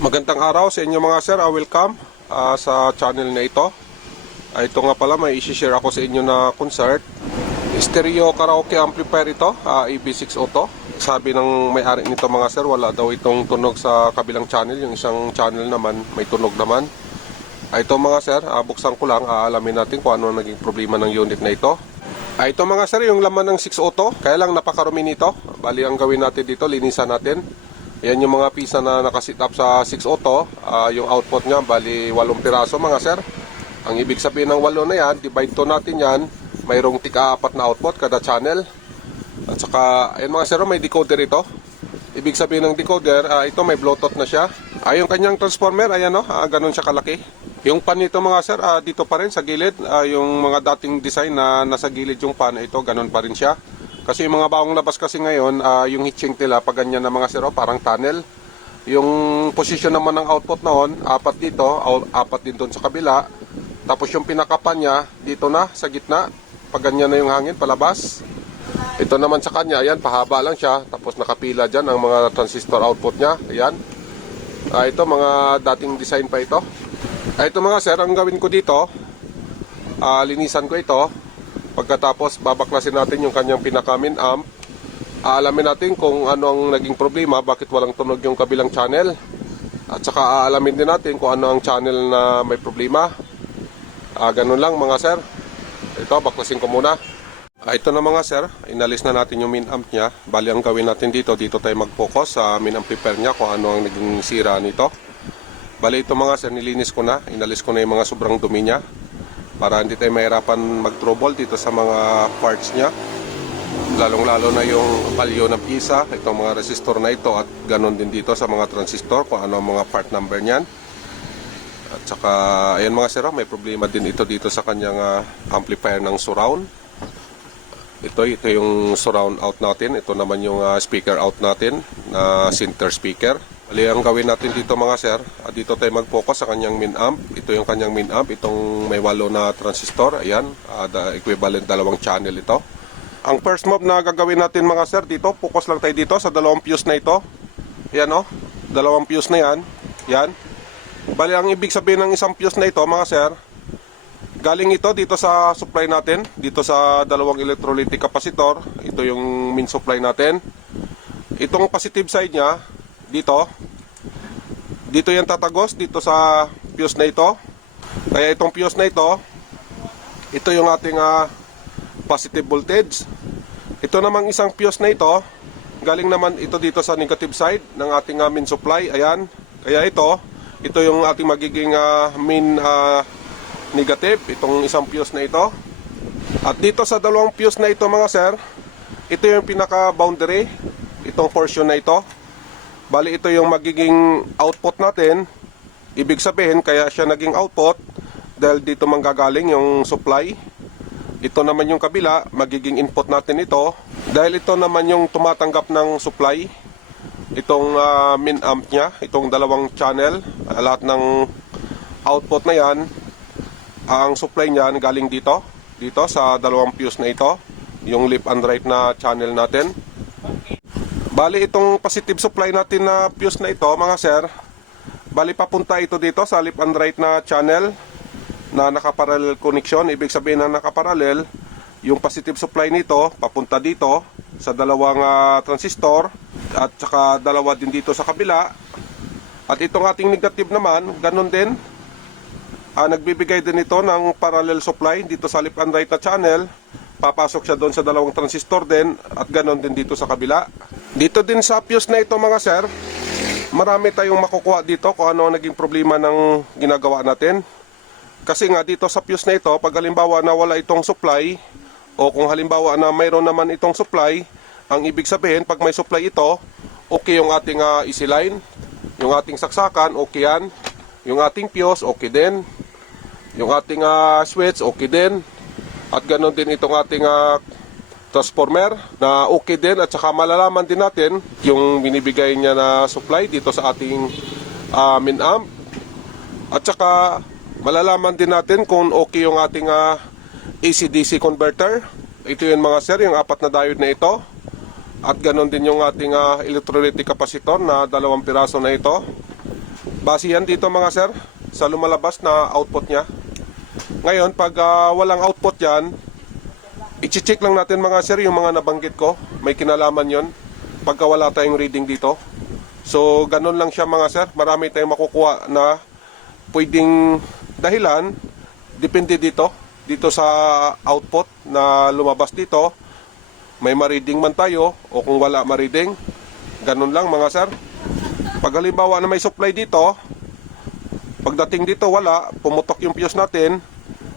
Magandang araw sa inyo mga sir, welcome sa channel na ito. Ito nga pala, may isi-share ako sa inyo na concert. Stereo karaoke amplifier ito, EB6 Auto. Sabi ng may-ari nito mga sir, wala daw itong tunog sa kabilang channel. Yung isang channel naman, may tunog naman. Ito mga sir, buksan ko lang, alamin natin kung ano naging problema ng unit na ito. Ito mga sir, yung laman ng 6 Auto, kaya lang napakarumi nito. Bali ang gawin natin dito, linisan natin. Yan yung mga pisa na nakasit up sa 6 Auto. Yung output nya bali 8 piraso mga sir. Ang ibig sabihin ng 8 na yan, divide to natin yan, mayroong tika-4 na output kada channel. At saka ayun mga sir, may decoder ito. Ibig sabihin ng decoder, ito may Bluetooth na siya. Yung kanyang transformer, ayan o, ganun siya kalaki. Yung pan nito mga sir, dito pa rin sa gilid. Yung mga dating design na nasa gilid yung pan, ito ganun pa rin siya. Kasi yung mga bagong labas kasi ngayon, yung heat sink nila, pag ganyan na mga sir, parang tunnel. Yung position naman ng output noon, 4 dito, 4 din doon sa kabila. Tapos yung pinakapan niya, dito na, sa gitna. Pag ganyan na yung hangin, palabas. Ito naman sa kanya, ayan, pahaba lang siya. Tapos nakapila dyan ang mga transistor output niya. Ayan. Ito, mga dating design pa ito. Ito mga sir, ang gawin ko dito, linisan ko ito. Pagkatapos babaklasin natin yung kanyang pinaka-min amp. Aalamin natin kung ano ang naging problema, bakit walang tunog yung kabilang channel. At saka aalamin din natin kung ano ang channel na may problema. Ganun lang mga sir. Ito, baklasin ko muna. Ito na mga sir, inalis na natin yung min amp nya. Bali ang gawin natin dito tayo mag-focus sa min amplifier nya kung ano ang naging sira nito. Bali ito mga sir, nilinis ko na. Inalis ko na yung mga sobrang dumi nya, para hindi tayo mahirapan mag-trouble dito sa mga parts nya, lalong-lalo na yung value ng pisa, itong mga resistor na ito, at ganon din dito sa mga transistor kung ano ang mga part number niyan. At saka ayan mga sir, may problema din ito dito sa kanyang amplifier ng surround. Ito yung surround out natin, ito naman yung speaker out natin na center speaker. Bali, ang gawin natin dito mga sir, dito tayo mag-focus sa kanyang min amp. Ito yung kanyang min amp, itong may 8 na transistor. Ayan, equivalent 2 channel ito. Ang first move na gagawin natin mga sir, dito, focus lang tayo dito sa 2 fuse na ito. Ayan o, 2 fuse na yan. Yan. Bali, ang ibig sabihin ng isang fuse na ito mga sir, galing ito dito sa supply natin, dito sa 2 electrolytic capacitor. Ito yung main supply natin. Itong positive side nya, dito yan tatagos dito sa fuse na ito. Kaya itong fuse na ito yung ating positive voltage. Ito namang isang fuse na ito, galing naman ito dito sa negative side ng ating main supply. Ayan. Kaya ito yung ating magiging main negative, itong isang fuse na ito. At dito sa 2 fuse na ito mga sir, ito yung pinaka boundary, itong portion na ito. Bali ito yung magiging output natin. Ibig sabihin kaya siya naging output dahil dito manggagaling yung supply. Ito naman yung kabila, magiging input natin ito. Dahil ito naman yung tumatanggap ng supply. Itong min amp nya, itong 2 channel, lahat ng output na yan, ang supply niyan galing dito sa 2 fuse na ito, yung left and right na channel natin. Bali itong positive supply natin na fuse na ito mga sir, bali papunta ito dito sa left and right na channel na nakaparallel connection. Ibig sabihin na nakaparallel, yung positive supply nito papunta dito sa 2 transistor, at saka 2 din dito sa kabila. At itong ating negative naman, ganun din, nagbibigay din ito ng parallel supply dito sa left and right na channel. Papasok siya doon sa 2 transistor din, at ganun din dito sa kabila. Dito din sa fuse na ito mga sir, marami tayong makukuha dito kung ano ang naging problema ng ginagawa natin. Kasi nga dito sa fuse na ito, pag halimbawa na wala itong supply, o kung halimbawa na mayroon naman itong supply, ang ibig sabihin pag may supply ito, okay yung ating easy line, yung ating saksakan, okay yan. Yung ating fuse, okay din. Yung ating switch, okay din. At ganoon din itong ating transformer na okay din. At saka malalaman din natin yung binibigay niya na supply dito sa ating min amp. At saka malalaman din natin kung okay yung ating AC-DC converter. Ito yun mga sir, yung 4 na diode na ito. At ganoon din yung ating electrolytic capacitor na 2 piraso na ito. Base yan dito mga sir sa lumalabas na output niya. Ngayon pag walang output yan, i-check lang natin mga sir yung mga nabanggit ko. May kinalaman yon pagka wala tayong reading dito. So ganun lang siya mga sir. Marami tayong makukuha na pwedeng dahilan. Depende dito sa output na lumabas dito. May ma-reading man tayo o kung wala ma-reading. Ganun lang mga sir. Pag halimbawa na may supply dito, pagdating dito wala, pumutok yung fuse natin,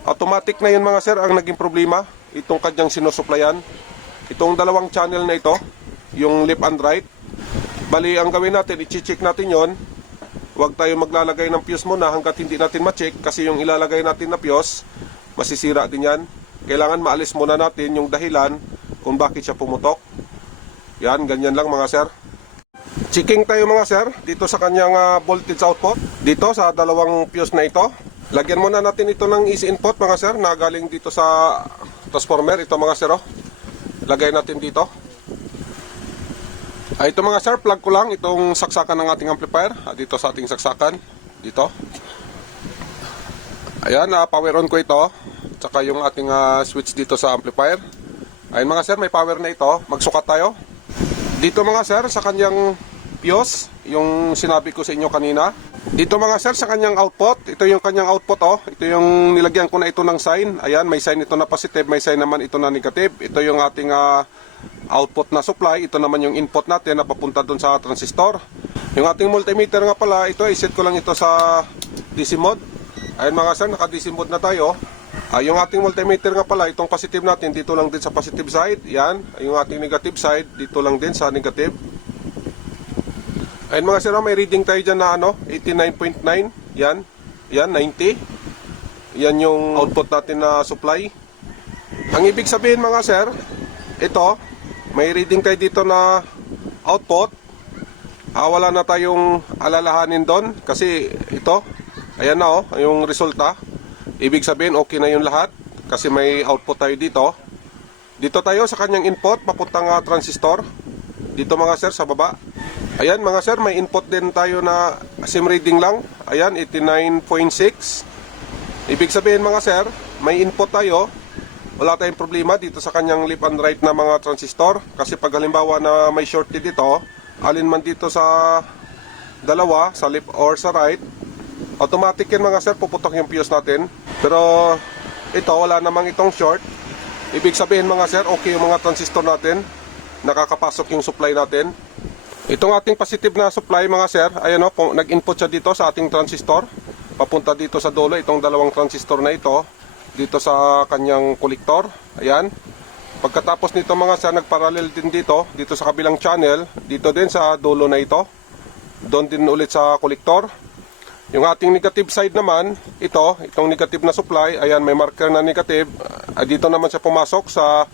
automatic na yun mga sir ang naging problema. Itong kanyang sinusuplayan, itong dalawang channel na ito, yung left and right. Bali ang gawin natin, i-check natin yon. Huwag tayo maglalagay ng fuse muna hanggat hindi natin ma-check, kasi yung ilalagay natin na fuse masisira din yan. Kailangan maalis muna natin yung dahilan kung bakit siya pumutok. Yan, ganyan lang mga sir. Checking tayo mga sir dito sa kanyang voltage output, dito sa dalawang fuse na ito. Lagyan muna natin ito ng easy input mga sir na galing dito sa transformer. Ito mga sir, oh. Lagay natin dito. Ito mga sir, plug ko lang itong saksakan ng ating amplifier. Dito sa ating saksakan, dito. Ayan, power on ko ito. Tsaka yung ating switch dito sa amplifier. Ayan mga sir, may power na ito. Magsukat tayo. Dito mga sir, sa kanyang fuse, yung sinabi ko sa inyo kanina. Dito mga sir, sa kanyang output, ito yung kanyang output, oh. Ito yung nilagyan ko na ito ng sign. Ayan, may sign ito na positive, may sign naman ito na negative. Ito yung ating output na supply. Ito naman yung input natin na papunta dun sa transistor. Yung ating multimeter nga pala, ito, iset ko lang ito sa DC mode. Ayan mga sir, naka DC mode na tayo. Yung ating multimeter nga pala, itong positive natin, dito lang din sa positive side. Yan, yung ating negative side, dito lang din sa negative. Ayun mga sir, may reading tayo dyan na 89.9. Yan, 90. Yan yung output natin na supply. Ang ibig sabihin mga sir, ito, may reading tayo dito na output. Wala na tayong alalahanin doon kasi ito, ayan na yung resulta. Ibig sabihin okay na yung lahat kasi may output tayo dito. Dito tayo sa kanyang input papuntang transistor. Dito mga sir sa baba. Ayan mga sir, may input din tayo na same reading lang. Ayan, 89.6. Ibig sabihin mga sir, may input tayo. Wala tayong problema dito sa kanyang left and right na mga transistor. Kasi pag halimbawa na may shorty dito, alin man dito sa dalawa, sa left or sa right, automatic yan mga sir, puputok yung fuse natin. Pero ito, wala namang itong short. Ibig sabihin mga sir, okay yung mga transistor natin. Nakakapasok yung supply natin. Itong ating positive na supply mga sir, ayan nag-input siya dito sa ating transistor. Papunta dito sa dulo, itong dalawang transistor na ito. Dito sa kanyang kolektor. Ayan. Pagkatapos nito mga sir, nagparallel din dito sa kabilang channel. Dito din sa dulo na ito. Doon din ulit sa kolektor. Yung ating negative side naman, itong negative na supply, ayan, may marker na negative. Dito naman siya pumasok sa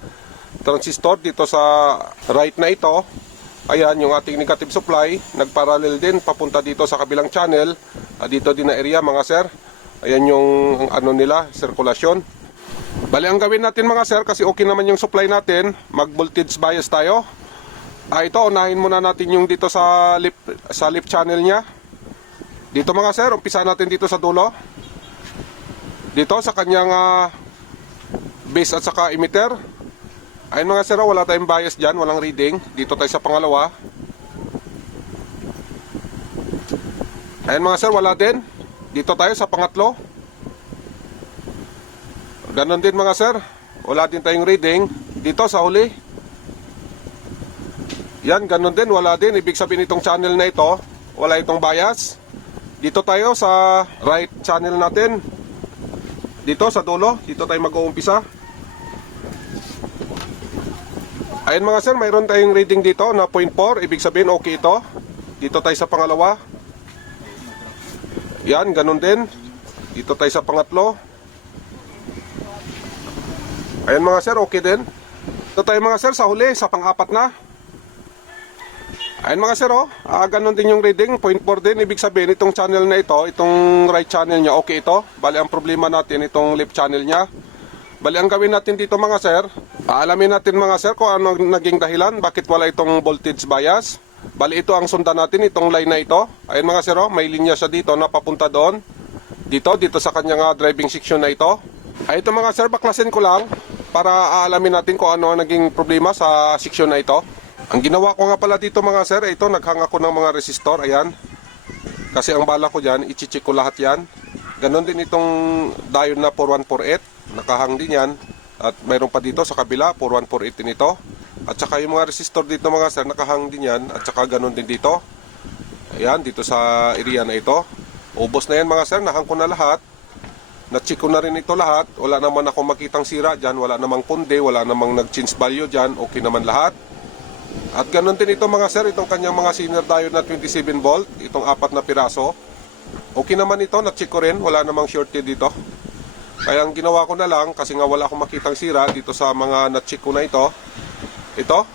transistor, dito sa right na ito. Ayan, yung ating negative supply, nagparallel din, papunta dito sa kabilang channel. Dito din na area mga sir. Ayan yung nila, sirkulasyon. Bali, ang gawin natin mga sir, kasi okay naman yung supply natin, mag-voltage bias tayo. Ito, unahin muna natin yung dito sa left channel niya. Dito mga sir, umpisa natin dito sa dulo. Dito sa kanyang base at saka emitter. Ayun mga sir, wala tayong bias dyan, walang reading. Dito tayo sa pangalawa. Ayun mga sir, wala din. Dito tayo sa pangatlo. Ganon din mga sir, wala din tayong reading. Dito sa huli. Yan, ganon din, wala din. Ibig sabihin itong channel na ito, wala itong bias. Dito tayo sa right channel natin. Dito sa dulo, dito tayo mag-uumpisa. Ayun mga sir, mayroon tayong reading dito na 0.4. Ibig sabihin okay ito. Dito tayo sa pangalawa. Yan, ganun din. Dito tayo sa pangatlo. Ayun mga sir, okay din. Dito tayo mga sir sa huli, sa pang-apat na. Ayun mga sir, ganun din yung reading, 0.4 din. Ibig sabihin itong channel na ito, itong right channel niya, okay ito. Bali ang problema natin itong left channel niya. Bali ang gawin natin dito mga sir, alamin natin mga sir kung ano naging dahilan bakit wala itong voltage bias. Bali ito ang sundan natin, itong line na ito. Ayan mga sir, may linya siya dito na papunta doon. Dito sa kanyang driving section na ito. Ay ito mga sir, baklasin ko lang para aalamin natin kung ano ang naging problema sa section na ito. Ang ginawa ko nga pala dito mga sir, ito naghang ako ng mga resistor, ayan. Kasi ang bala ko dyan, i-check ko lahat yan. Ganon din itong diode na 4148, nakahang din yan. At mayroon pa dito sa kabila, 4148 din ito. At saka yung mga resistor dito mga sir, nakahang din yan. At saka ganon din dito. Ayan, dito sa area na ito. Ubos na yan mga sir, nahang ko na lahat. Na-check ko na rin ito lahat. Wala naman akong makitang sira dyan. Wala namang punde, wala namang nag-change value dyan. Okay naman lahat. At ganon din ito mga sir, itong kanyang mga Zener diode na 27 volt. Itong 4 na piraso. Okay naman ito, na-check ko rin. Wala namang shorted dito. Kaya ang ginawa ko na lang, kasi nga wala akong makitang sira dito sa mga na-check ko na ito. Ito,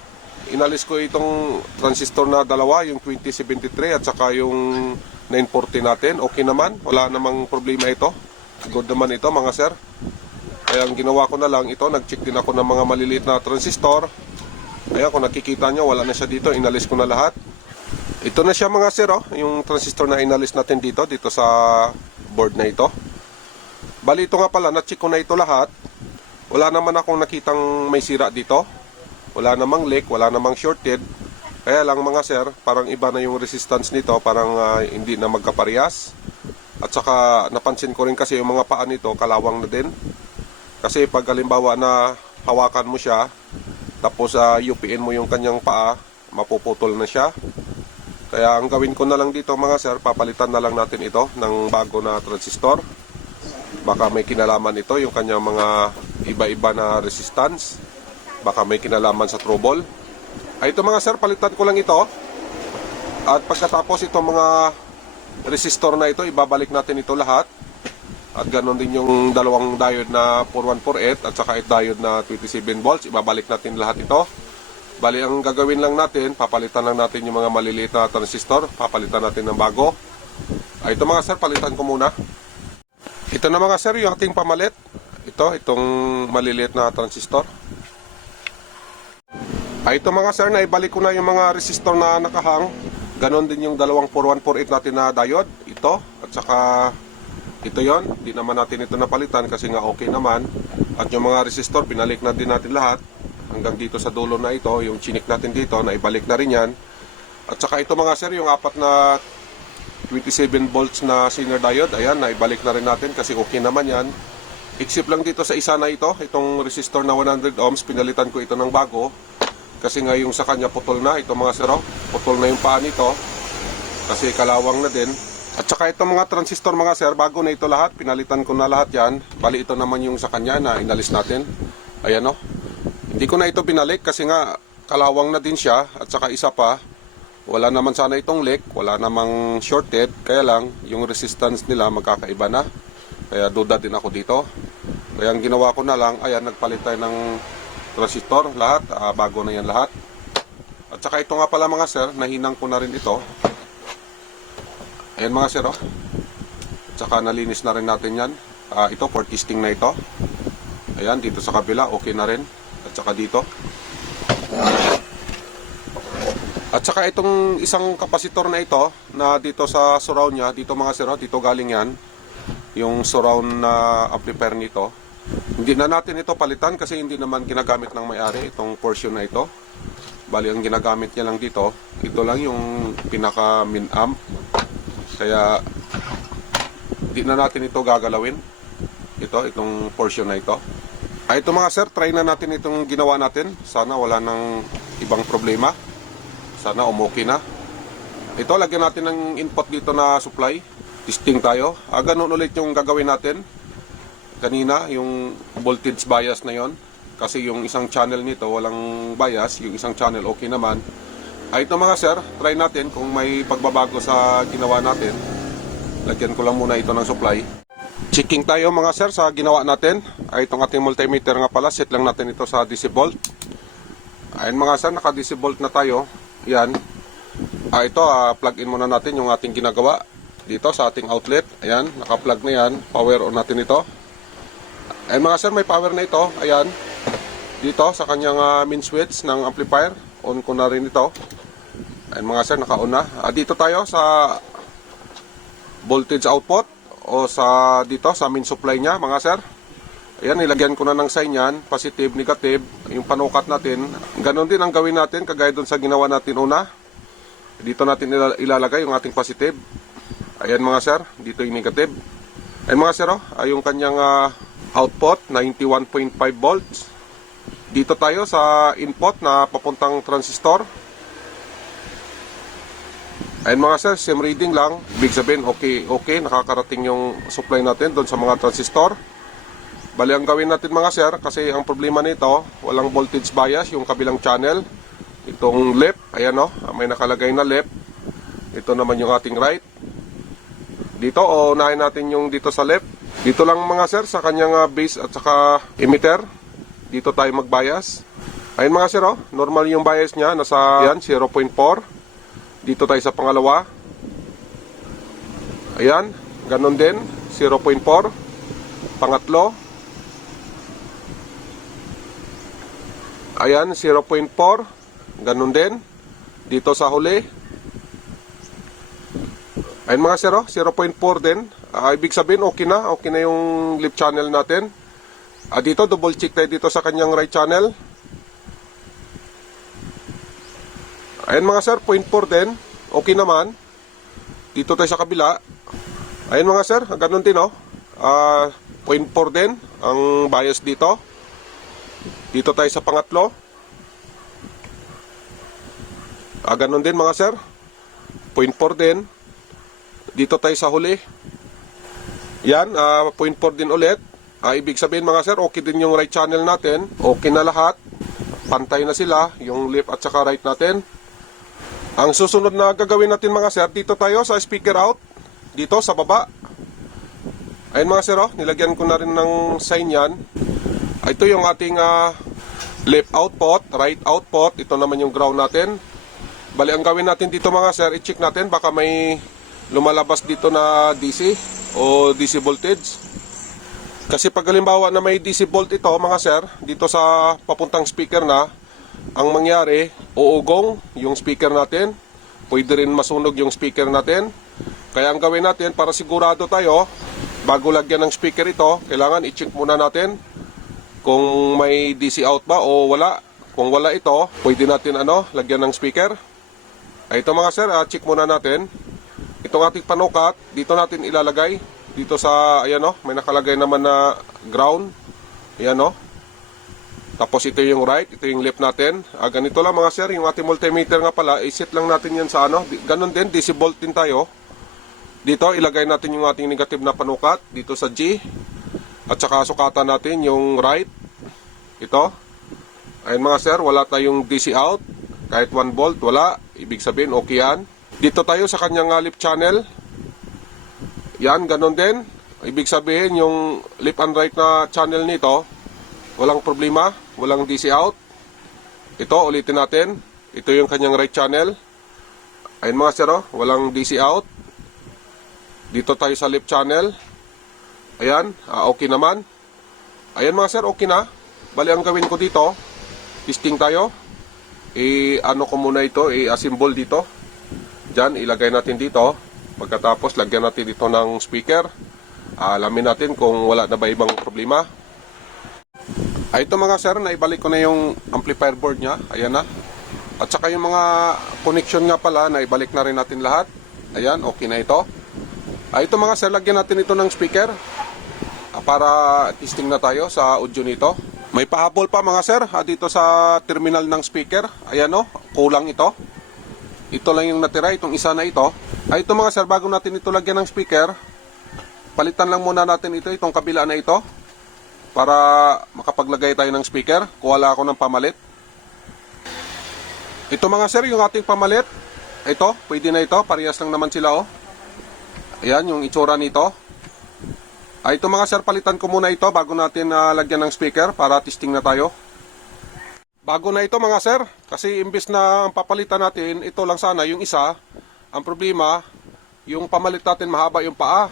inalis ko itong transistor na dalawa, yung 2073 at saka yung 940 natin. Okay naman, wala namang problema ito. Good naman ito mga sir. Kaya ang ginawa ko na lang ito, nag-check din ako ng mga maliliit na transistor. Ayan, kung nakikita nyo, wala na siya dito, inalis ko na lahat. Ito na siya mga sir, yung transistor na inalis natin dito sa board na ito. Bali ito nga pala, na-check ko na ito lahat. Wala naman akong nakitang may sira dito. Wala namang leak, wala namang shorted. Kaya lang mga sir, parang iba na yung resistance nito, parang hindi na magkaparehas. At saka napansin ko rin kasi yung mga paa nito kalawang na din. Kasi pag halimbawa na hawakan mo siya, tapos UPN mo yung kanyang paa, mapuputol na siya. Kaya ang gawin ko na lang dito mga sir, papalitan na lang natin ito ng bago na transistor. Baka may kinalaman ito yung kanyang mga iba-iba na resistance. Baka may kinalaman sa trouble. Ay ito mga sir, palitan ko lang ito. At pagkatapos itong mga resistor na ito, ibabalik natin ito lahat. At ganoon din yung dalawang diode na 4148 at saka diode na 27 volts. Ibabalik natin lahat ito. Bali ang gagawin lang natin, papalitan lang natin yung mga maliliit na transistor. Papalitan natin ng bago. Ay ito mga sir, palitan ko muna. Ito na mga sir, yung ating pamalit. Itong maliliit na transistor. Ay ito mga sir, naibalik ko na yung mga resistor na nakahang. Ganon din yung dalawang 4148 natin na diode. Ito, at saka ito yon. Di naman natin ito napalitan kasi nga okay naman. At yung mga resistor, pinalik na din natin lahat. Hanggang dito sa dulo na ito, yung chinik natin dito, naibalik na rin yan. At saka ito mga sir, yung 4 na 27 volts na Zener diode, ayan, naibalik na rin natin kasi okay naman yan. Except lang dito sa isa na ito, itong resistor na 100 ohms, pinalitan ko ito ng bago. Kasi nga yung sa kanya putol na, ito mga sir, putol na yung paa nito. Kasi kalawang na din. At saka itong mga transistor mga sir, bago na ito lahat, pinalitan ko na lahat yan. Bali ito naman yung sa kanya na inalis natin. Ayan o. Hindi ko na ito binalik kasi nga kalawang na din siya. At saka isa pa, wala naman sana itong leak, wala namang shorted. Kaya lang, yung resistance nila magkakaiba na. Kaya duda din ako dito. Kaya ang ginawa ko na lang, ayan, nagpalit tayo ng transistor, lahat, bago na yan lahat. At saka ito nga pala mga sir, nahinang ko na rin ito. Ayan mga sir, At saka nalinis na rin natin yan. Ito, for testing na ito. Ayan, dito sa kabila, okay na rin. At saka dito. At saka itong isang kapasitor na ito, na dito sa surround niya, dito mga sir, dito galing yan. Yung surround na amplifier nito. Hindi na natin ito palitan kasi hindi naman ginagamit ng may-ari itong portion na ito. Bali, ang ginagamit niya lang dito, ito lang yung pinaka min amp. Kaya di na natin ito gagalawin. Itong portion na ito. Ito mga sir, try na natin itong ginawa natin. Sana wala nang ibang problema. Sana okay na. Ito, lagyan natin ng input dito na supply. Testing tayo. Ganun ulit yung gagawin natin. Kanina, yung voltage bias na yon. Kasi yung isang channel nito walang bias. Yung isang channel okay naman. Ito mga sir, try natin kung may pagbabago sa ginawa natin. Lagyan ko lang muna ito ng supply. Checking tayo mga sir sa ginawa natin. Itong ating multimeter nga pala, set lang natin ito sa DC volt. Ayun mga sir, naka DC volt na tayo. Yan. Ito, plug in muna natin yung ating ginagawa. Dito sa ating outlet. Ayan, naka-plug na yan. Power on natin ito. Ayun mga sir, may power na ito. Ayan. Dito sa kanyang main switch ng amplifier. On ko na rin ito. Ayan mga sir, nakauna. Dito tayo sa voltage output o sa dito sa main supply niya mga sir. Ayan, nilagyan ko na ng sign yan, positive, negative, yung panukat natin. Ganon din ang gawin natin kagaya doon sa ginawa natin una. Dito natin ilalagay yung ating positive. Ayan mga sir, dito yung negative. Ayan mga sir, yung kanyang output, 91.5 volts. Dito tayo sa input na papuntang transistor. Ayan mga sir, same reading lang. Ibig sabihin, okay, nakakarating yung supply natin doon sa mga transistor. Bali, ang gawin natin mga sir, kasi ang problema nito, walang voltage bias, yung kabilang channel. Itong left, ayan may nakalagay na left. Ito naman yung ating right. Dito, unahin natin yung dito sa left. Dito lang mga sir, sa kanyang base at saka emitter. Dito tayo mag-bias. Ayun mga sir, normal yung bias niya, nasa yan, 0.4. Dito tayo sa pangalawa. Ayan, ganun din, 0.4. Pangatlo. Ayan, 0.4. Ganun din. Dito sa huli. Ayun mga sir, 0.4 din. Ibig sabihin, okay na yung left channel natin. Dito, double check tayo dito sa kanyang right channel. Ayan mga sir, 0.4 din. Okay naman. Dito tayo sa kabila. Ayan mga sir, ganun din 0.4 din ang bias dito. Dito tayo sa pangatlo. Ganun din mga sir. 0.4 din. Dito tayo sa huli. Yan, 0.4 din ulit. Ibig sabihin mga sir, okay din yung right channel natin. Okay na lahat. Pantay na sila, yung left at saka right natin. Ang susunod na gagawin natin mga sir, dito tayo sa speaker out. Dito sa baba. Ayun mga sir, nilagyan ko na rin ng sign yan. Ito yung ating left output, right output. Ito naman yung ground natin. Bali, ang gawin natin dito mga sir, i-check natin baka may lumalabas dito na DC o DC voltage. Kasi pag halimbawa na may DC volt ito mga sir, dito sa papuntang speaker na, ang mangyari, uugong yung speaker natin. Pwede rin masunog yung speaker natin. Kaya ang gawin natin, para sigurado tayo, bago lagyan ng speaker ito, kailangan i-check muna natin kung may DC out ba o wala. Kung wala ito, pwede natin lagyan ng speaker. Ito mga sir, check muna natin. Itong ating panukat, dito natin ilalagay. Dito sa, ayan may nakalagay naman na ground. Ayan Tapos ito yung right, ito yung left natin. Ganito lang mga sir, yung ating multimeter nga pala, iset lang natin yan sa ganun din, DC volt din tayo. Dito, ilagay natin yung ating negative na panukat, dito sa G. At saka sukatan natin yung right. Ito. Ayan mga sir, wala tayong DC out. Kahit 1 volt, wala. Ibig sabihin, okay yan. Dito tayo sa kanyang left channel. Yan, ganun din. Ibig sabihin, yung left and right na channel nito, walang problema, walang DC out. Ito, ulitin natin. Ito yung kanyang right channel. Ayun mga sir, walang DC out. Dito tayo sa left channel. Ayan, okay naman. Ayan mga sir, okay na. Bali, ang gawin ko dito, testing tayo. Ko muna ito, i-assemble dito. Diyan, ilagay natin dito. Pagkatapos, lagyan natin dito ng speaker. Alamin natin kung wala na ba ibang problema. Ito mga sir, naibalik ko na yung amplifier board nya. Ayan na. At saka yung mga connection nga pala, naibalik na rin natin lahat. Ayan, okay na ito. Ito mga sir, lagyan natin ito ng speaker. Para testing na tayo sa audio nito. May pahabol pa mga sir, dito sa terminal ng speaker. Ayan kulang ito. Ito lang yung natira, itong isa na ito. Ito mga sir, bago natin ito lagyan ng speaker, palitan lang muna natin ito, itong kabila na ito, para makapaglagay tayo ng speaker. Kuwala ako ng pamalit. Ito mga sir, yung ating pamalit. Ito, pwede na ito, parehas lang naman sila Ayan, yung itsura nito. Ito mga sir, palitan ko muna ito bago natin lagyan ng speaker para testing na tayo. Bago na ito mga sir, kasi imbis na ang papalitan natin, ito lang sana yung isa. Ang problema, yung pamalit natin mahaba yung paa.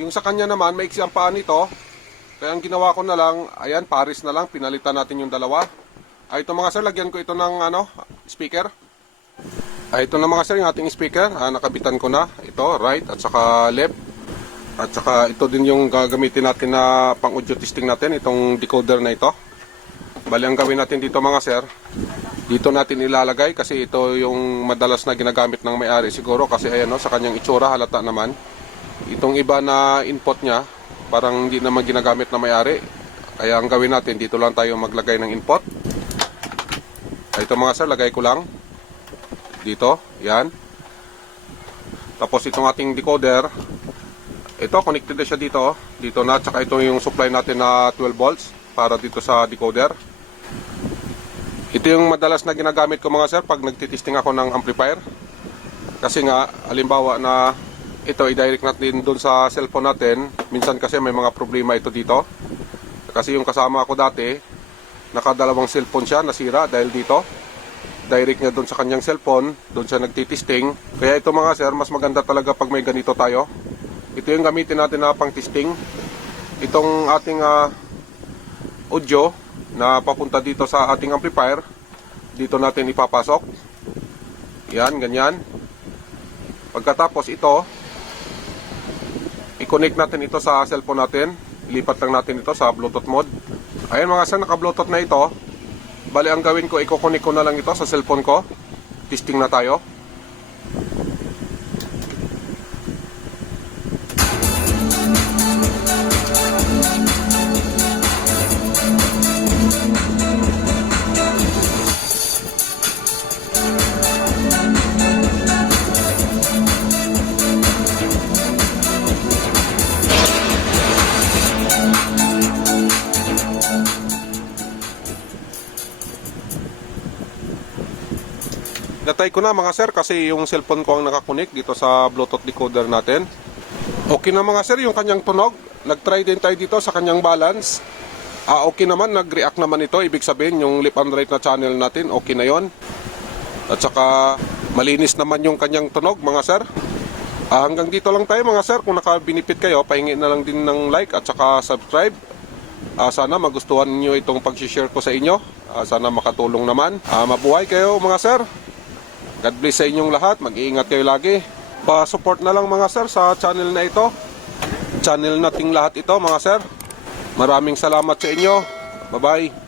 Yung sa kanya naman, maiksi ang paa nito. Kaya ang ginawa ko na lang, ayan, pares na lang, pinalitan natin yung dalawa. Ito mga sir, lagyan ko ito ng speaker. Ito na mga sir yung ating speaker. Nakabitan ko na. Ito, right at saka left. At saka ito din yung gagamitin natin na pang audio testing natin. Itong decoder na ito. Bali ang gawin natin dito mga sir, dito natin ilalagay kasi ito yung madalas na ginagamit ng may-ari siguro kasi ayan o, sa kanyang itsura halata naman. Itong iba na input niya, parang hindi naman ginagamit na may-ari. Kaya ang gawin natin, dito lang tayo maglagay ng input. Ito mga sir, lagay ko lang. Dito, yan. Tapos itong ating decoder, ito connected na siya dito. Dito na, tsaka ito yung supply natin na 12 volts para dito sa decoder. Ito yung madalas na ginagamit ko mga sir pag nagtitesting ako ng amplifier. Kasi nga, halimbawa na ito i-direct natin doon sa cellphone natin. Minsan kasi may mga problema ito dito. Kasi yung kasama ko dati, nakadalawang cellphone siya, nasira dahil dito. Direct niya doon sa kanyang cellphone, doon siya nagtitesting. Kaya ito mga sir, mas maganda talaga pag may ganito tayo. Ito yung gamitin natin na pang testing. Itong ating audio na papunta dito sa ating amplifier, dito natin ipapasok. Yan, ganyan. Pagkatapos ito, i-connect natin ito sa cellphone natin. Ilipat lang natin ito sa Bluetooth mode. Ayan mga sir, naka-Bluetooth na ito. Bali ang gawin ko, i-connect ko na lang ito sa cellphone ko. Testing na tayo. Natry ko na mga sir kasi yung cellphone ko ang nakakunik dito sa Bluetooth decoder natin. Okay na mga sir yung kanyang tunog. Nag-try din tayo dito sa kanyang balance. Okay naman, nag-react naman ito. Ibig sabihin yung left and right na channel natin, okay na yon. At saka malinis naman yung kanyang tunog mga sir. Hanggang dito lang tayo mga sir. Kung nakabinipit kayo, pahingi na lang din ng like at saka subscribe. Sana magustuhan niyo itong pag-share ko sa inyo. Sana makatulong naman. Mabuhay kayo mga sir. God bless sa inyong lahat. Mag-iingat kayo lagi. Pa-support na lang mga sir sa channel na ito. Channel nating lahat ito mga sir. Maraming salamat sa inyo. Bye-bye.